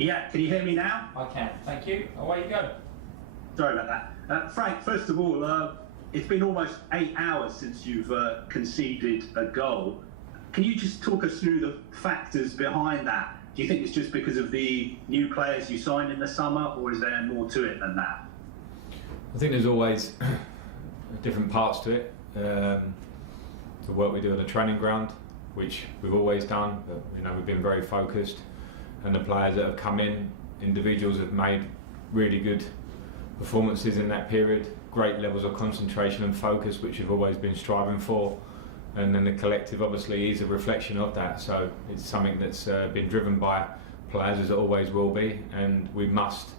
Yeah, can you hear me now? I can, thank you. Away you go. Sorry about that. Frank, first of all, it's been almost 8 hours since you've conceded a goal. Can you just talk us through the factors behind that? Do you think it's just because of the new players you signed in the summer, or is there more to it than that? I think there's always different parts to it. The work we do on the training ground, which we've always done, but we've been very focused, and the players that have come in, individuals have made really good performances in that period, great levels of concentration and focus, which we've always been striving for, and then the collective obviously is a reflection of that. So it's something that's been driven by players, as it always will be, and we must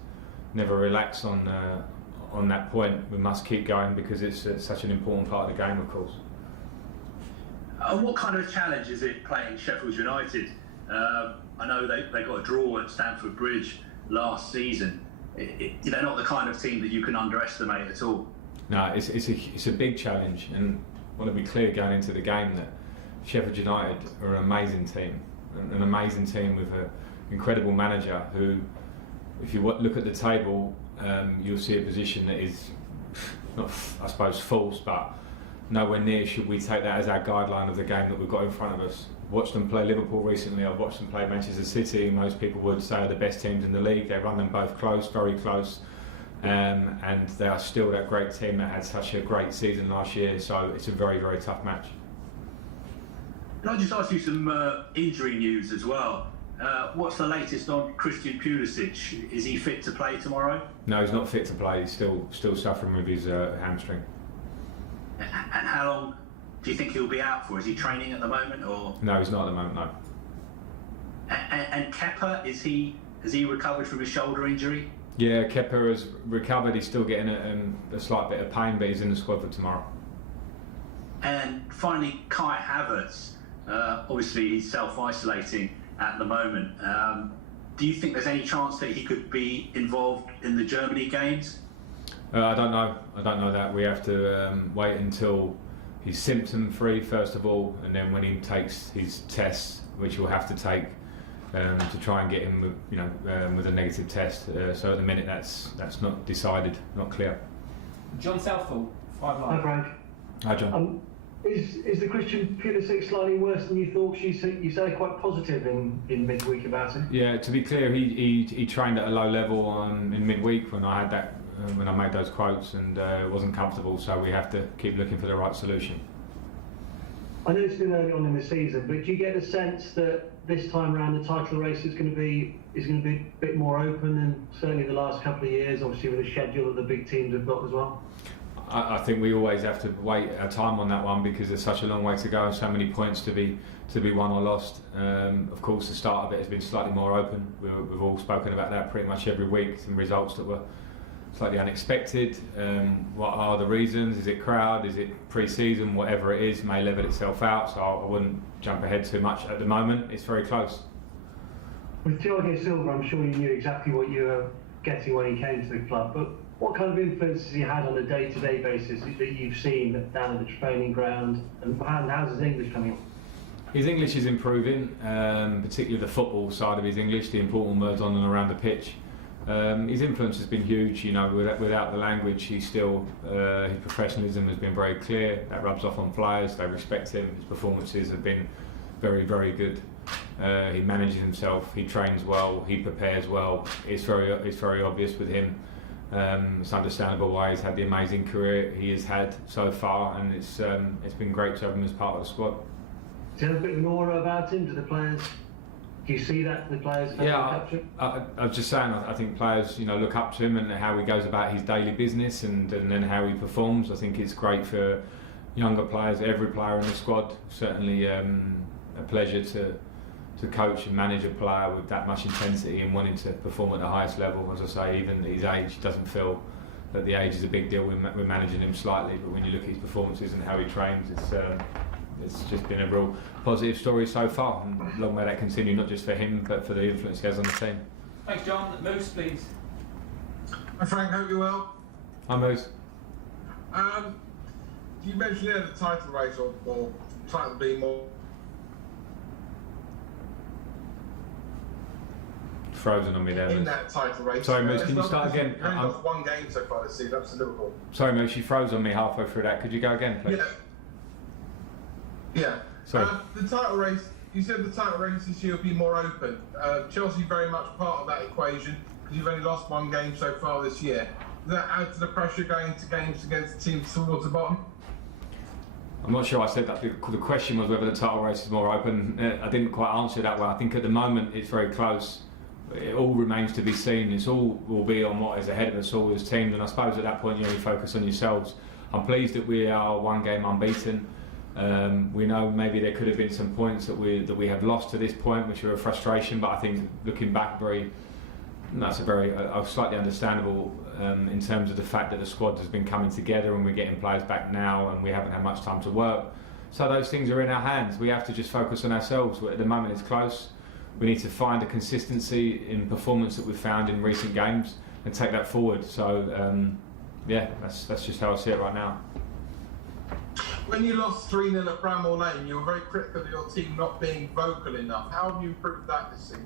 never relax on that point. We must keep going because it's such an important part of the game, of course. And what kind of a challenge is it playing Sheffield United? I know they got a draw at Stamford Bridge last season. They're not the kind of team that you can underestimate at all. No, it's a big challenge, and I want to be clear going into the game that Sheffield United are an amazing team with an incredible manager who, if you look at the table, you'll see a position that is not, I suppose, false, but nowhere near should we take that as our guideline of the game that we've got in front of us. Watched them play Liverpool recently, I've watched them play Manchester City. Most people would say are the best teams in the league. They run them both close, very close, and they are still that great team that had such a great season last year, so it's a very, very tough match. Can I just ask you some injury news as well? What's the latest on Christian Pulisic? Is he fit to play tomorrow? No, he's not fit to play. He's still suffering with his hamstring. And how long do you think he'll be out for? Is he training at the moment, or? No, he's not at the moment, no. And Kepa, has he recovered from his shoulder injury? Yeah, Kepa has recovered. He's still getting a slight bit of pain, but he's in the squad for tomorrow. And finally, Kai Havertz. Obviously, he's self-isolating at the moment. Do you think there's any chance that he could be involved in the Germany games? I don't know that. We have to wait until he's symptom-free first of all, and then when he takes his tests, which he'll have to take to try and get him, with a negative test. So at the minute, that's not decided, not clear. John Southall, 5 Live. Hi Frank. Hi John. Is the Christian Pulisic slightly worse than you thought? You sounded quite positive in midweek about him. Yeah, to be clear, he trained at a low level in midweek when I had that. When I made those quotes, and it wasn't comfortable, so we have to keep looking for the right solution. I know it's been early on in the season, but do you get a sense that this time around the title race is going to be a bit more open than certainly the last couple of years, obviously with the schedule that the big teams have got as well? I think we always have to wait our time on that one because there's such a long way to go, so many points to be won or lost. Of course, the start of it has been slightly more open. We've all spoken about that pretty much every week. Some results that were slightly unexpected. What are the reasons? Is it crowd? Is it pre-season? Whatever it is, may level itself out. So I wouldn't jump ahead too much at the moment. It's very close. With Thiago Silva, I'm sure you knew exactly what you were getting when he came to the club. But what kind of influence has he had on a day-to-day basis that you've seen down at the training ground? And how's his English coming on? His English is improving, particularly the football side of his English, the important words on and around the pitch. His influence has been huge, without the language, his professionalism has been very clear. That rubs off on players, they respect him. His performances have been very, very good. He manages himself, he trains well, he prepares well. It's very obvious with him. It's understandable why he's had the amazing career he has had so far, and it's been great to have him as part of the squad. Does he have a bit of an aura about him? Do you see that the players? Yeah, I was just saying. I think players, look up to him and how he goes about his daily business, and then how he performs. I think it's great for younger players. Every player in the squad. Certainly a pleasure to coach and manage a player with that much intensity and wanting to perform at the highest level. As I say, even at his age, he doesn't feel that the age is a big deal. We're managing him slightly, but when you look at his performances and how he trains, it's just been a real positive story so far, and long may that continue, not just for him, but for the influence he has on the team. Thanks, John. Moose, please. Hi Frank, hope you're well. Hi Moose. You mentioned there the title race or trying to be more frozen on me there, in Moose. that title race. Sorry, Moose, can you start again? You've only lost one game so far this season, that's Liverpool. Sorry, Moose, you froze on me halfway through that. Could you go again, please? Yeah. Sorry. The title race, you said the title race this year will be more open. Chelsea very much part of that equation because you've only lost one game so far this year. Does that add to the pressure going into games against teams towards the bottom? I'm not sure I said that. The question was whether the title race is more open. I didn't quite answer it that way. I think at the moment it's very close. It all remains to be seen. It's all will be on what is ahead of us all as teams, and I suppose at that point you only focus on yourselves. I'm pleased that we are one game unbeaten. We know maybe there could have been some points that we have lost to this point, which are a frustration. But I think looking back, that's a very slightly understandable in terms of the fact that the squad has been coming together and we're getting players back now and we haven't had much time to work. So those things are in our hands. We have to just focus on ourselves. At the moment it's close. We need to find a consistency in performance that we've found in recent games and take that forward. So that's just how I see it right now. When you lost 3-0 at Bramall Lane, you were very critical of your team not being vocal enough. How have you improved that this season?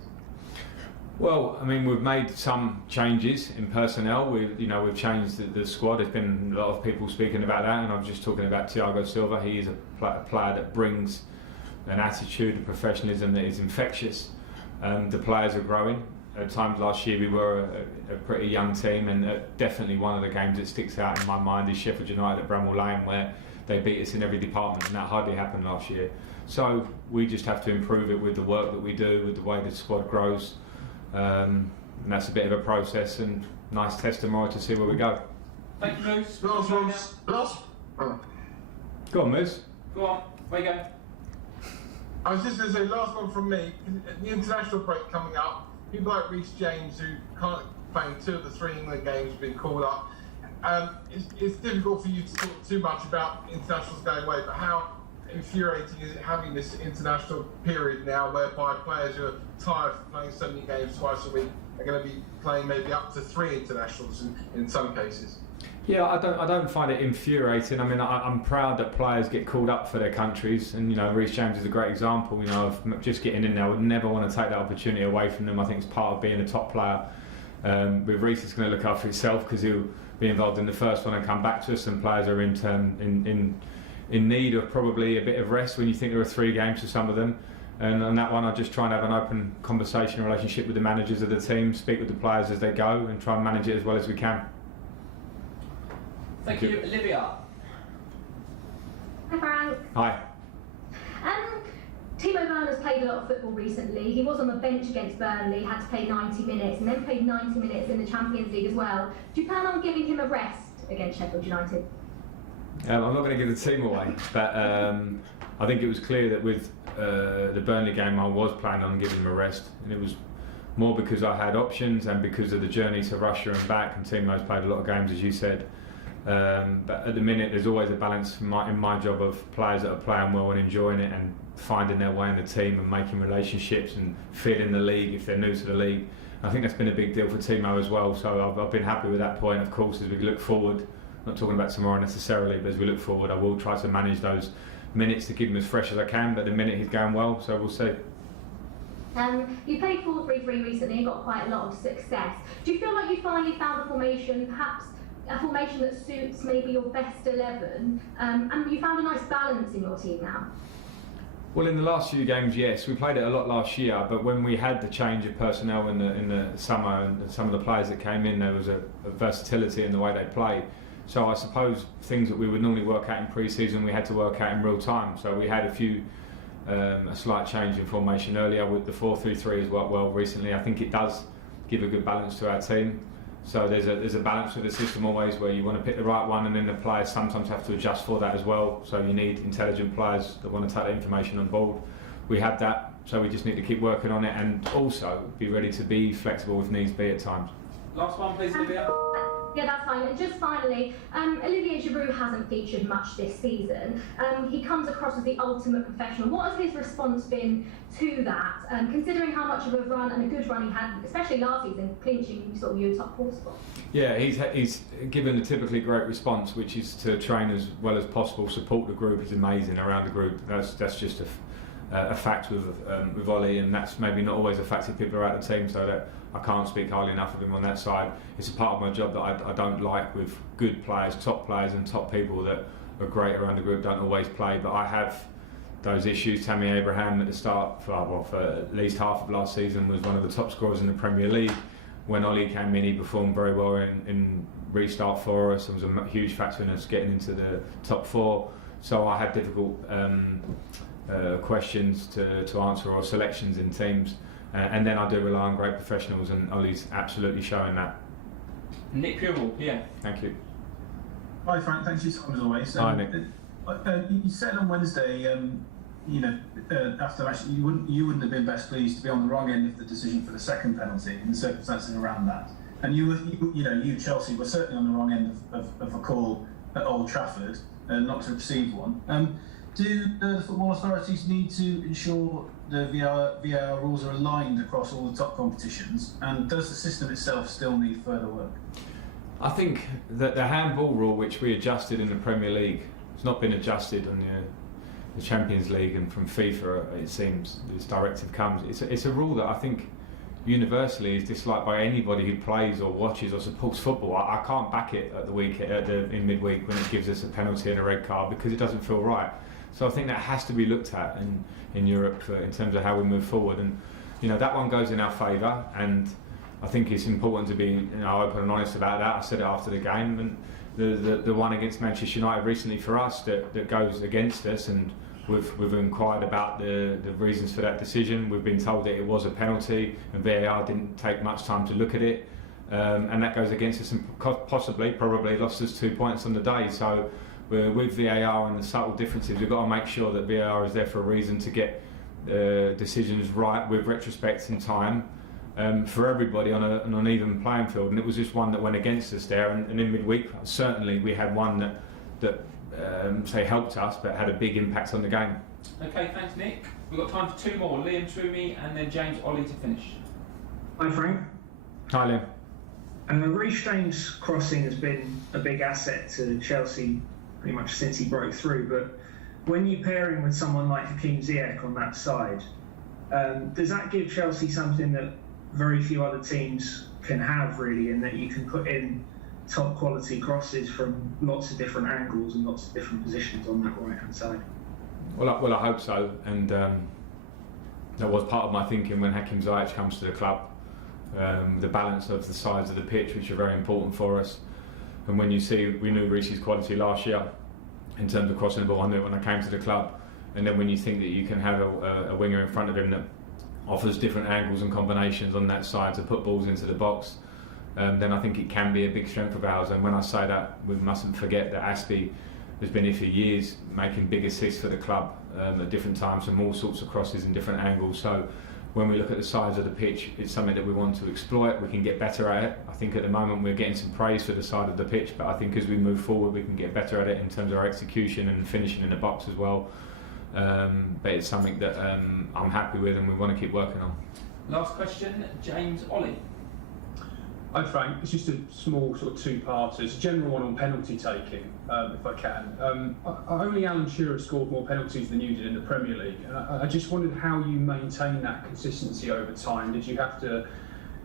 Well, I mean, we've made some changes in personnel. We've changed the squad. There's been a lot of people speaking about that, and I'm just talking about Thiago Silva. He is a player that brings an attitude, a professionalism that is infectious. The players are growing. At times last year we were a pretty young team, and definitely one of the games that sticks out in my mind is Sheff United at Bramall Lane, where they beat us in every department, and that hardly happened last year. So we just have to improve it with the work that we do, with the way the squad grows. And that's a bit of a process and nice test tomorrow to see where we go. Thank you, Moose. Go on, Moose. Go on. Where you go? I was just going to say, last one from me. The international break coming up, people like Reece James, who can't play in 2 of the 3 England games, have been called up. It's difficult for you to talk too much about internationals going away, but how infuriating is it having this international period now whereby players who are tired of playing so many games twice a week are going to be playing maybe up to 3 internationals in some cases? Yeah, I don't find it infuriating. I mean, I'm proud that players get called up for their countries, and Reece James is a great example. Of just getting in there. I would never want to take that opportunity away from them. I think it's part of being a top player. With Reece, it's going to look after himself because he'll be involved in the first one and come back to us. And players are in need of probably a bit of rest when you think there are 3 games for some of them. And on that one, I just try and have an open conversation, relationship with the managers of the team, speak with the players as they go, and try and manage it as well as we can. Thank you, Olivia. Hi, Frank. Hi. Timo Werner's played a lot of football recently. He was on the bench against Burnley, had to play 90 minutes, and then played 90 minutes in the Champions League as well. Do you plan on giving him a rest against Sheffield United? I'm not going to give the team away, but I think it was clear that with the Burnley game I was planning on giving him a rest, and it was more because I had options and because of the journey to Russia and back, and Timo's played a lot of games, as you said. But at the minute there's always a balance in my job of players that are playing well and enjoying it and finding their way in the team and making relationships and feeling the league if they're new to the league. I think that's been a big deal for Timo as well, so I've been happy with that point. Of course, as we look forward, not talking about tomorrow necessarily, but as we look forward I will try to manage those minutes to keep him as fresh as I can, but at the minute he's going well, so we'll see. You played 4-3-3 recently and got quite a lot of success. Do you feel like you finally found a formation, perhaps a formation that suits maybe your best 11, and you found a nice balance in your team now? Well, in the last few games, yes. We played it a lot last year, but when we had the change of personnel in the summer and some of the players that came in, there was a versatility in the way they play. So I suppose things that we would normally work out in pre-season, we had to work out in real time. So we had a slight change in formation earlier with the 4-3-3 as well recently. I think it does give a good balance to our team. So there's a balance with the system always where you want to pick the right one, and then the players sometimes have to adjust for that as well. So you need intelligent players that want to take the information on board. We have that, so we just need to keep working on it and also be ready to be flexible if needs be at times. Last one, please, Olivia. Yeah, that's fine. And just finally, Olivier Giroud hasn't featured much this season. He comes across as the ultimate professional. What has his response been to that, considering how much of a run and a good run he had, especially last season, clinching sort of your top 4 spot? Yeah, he's given a typically great response, which is to train as well as possible, support the group. He's amazing around the group. That's just a fact with Ollie, and that's maybe not always a fact if people are out of the team, so that I can't speak highly enough of him on that side. It's a part of my job that I don't like with good players and top people that are great around the group don't always play, but I have those issues. Tammy Abraham at the start, for at least half of last season, was one of the top scorers in the Premier League. When Ollie came in, he performed very well in restart for us and was a huge factor in us getting into the top 4. So I had difficult questions to answer, or selections in teams. And then I do rely on great professionals, and Ollie's absolutely showing that. Nick Purell, yeah. Thank you. Hi Frank, thanks for your time as always. Hi Nick. You said on Wednesday, after the match, you wouldn't have been best pleased to be on the wrong end of the decision for the second penalty and the circumstances around that. And you Chelsea were certainly on the wrong end of a call at Old Trafford, not to receive one. Do the football authorities need to ensure the VAR rules are aligned across all the top competitions, and does the system itself still need further work? I think that the handball rule, which we adjusted in the Premier League, has not been adjusted on the Champions League, and from FIFA it seems this directive comes. It's a rule that I think universally is disliked by anybody who plays or watches or supports football. I can't back it at in midweek when it gives us a penalty and a red card, because it doesn't feel right. So I think that has to be looked at in Europe in terms of how we move forward, and that one goes in our favour, and I think it's important to be open and honest about that. I said it after the game, and the one against Manchester United recently for us that goes against us, and we've inquired about the reasons for that decision. We've been told that it was a penalty, and VAR didn't take much time to look at it, and that goes against us, and probably lost us 2 points on the day. So with VAR and the subtle differences, we've got to make sure that VAR is there for a reason, to get decisions right with retrospect in time, for everybody on an even playing field. And it was just one that went against us there, and in midweek certainly we had one that helped us but had a big impact on the game. Okay, thanks Nick. We've got time for 2 more, Liam Twomey and then James Ollie to finish. Hi Frank. Hi Liam. Reece James' crossing has been a big asset to Chelsea pretty much since he broke through, but when you pair him with someone like Hakim Ziyech on that side, does that give Chelsea something that very few other teams can have, really, in that you can put in top quality crosses from lots of different angles and lots of different positions on that right hand side? Well, I hope so, and that was part of my thinking when Hakim Ziyech comes to the club. The balance of the sides of the pitch, which are very important for us. And when you see, we knew Reece's quality last year in terms of crossing the ball. I knew it when I came to the club. And then when you think that you can have a winger in front of him that offers different angles and combinations on that side to put balls into the box, then I think it can be a big strength of ours. And when I say that, we mustn't forget that Aspie has been here for years, making big assists for the club at different times, from all sorts of crosses and different angles. So when we look at the sides of the pitch, it's something that we want to exploit. We can get better at it. I think at the moment we're getting some praise for the side of the pitch, but I think as we move forward we can get better at it in terms of our execution and finishing in the box as well. But it's something that I'm happy with and we want to keep working on. Last question, James Ollie. Hi Frank, it's just a small sort of two-parter. It's a general one on penalty taking, if I can. Only Alan Shearer scored more penalties than you did in the Premier League. I just wondered how you maintain that consistency over time. Did you have to,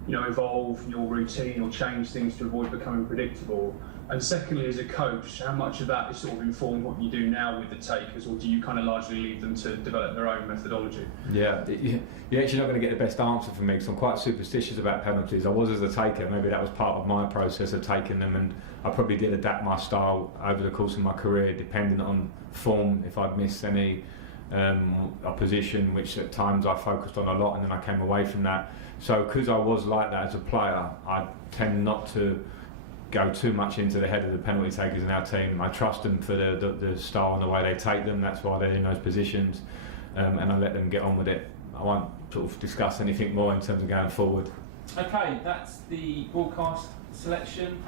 evolve your routine or change things to avoid becoming predictable? And secondly, as a coach, how much of that is sort of informed what you do now with the takers, or do you kind of largely leave them to develop their own methodology? Yeah, you're actually not going to get the best answer from me, because I'm quite superstitious about penalties. I was as a taker, maybe that was part of my process of taking them, and I probably did adapt my style over the course of my career, depending on form, if I'd missed any opposition, which at times I focused on a lot, and then I came away from that. So because I was like that as a player, I tend not to go too much into the head of the penalty takers in our team. I trust them for the style and the way they take them. That's why they're in those positions, and I let them get on with it. I won't sort of discuss anything more in terms of going forward. Okay, that's the broadcast selection.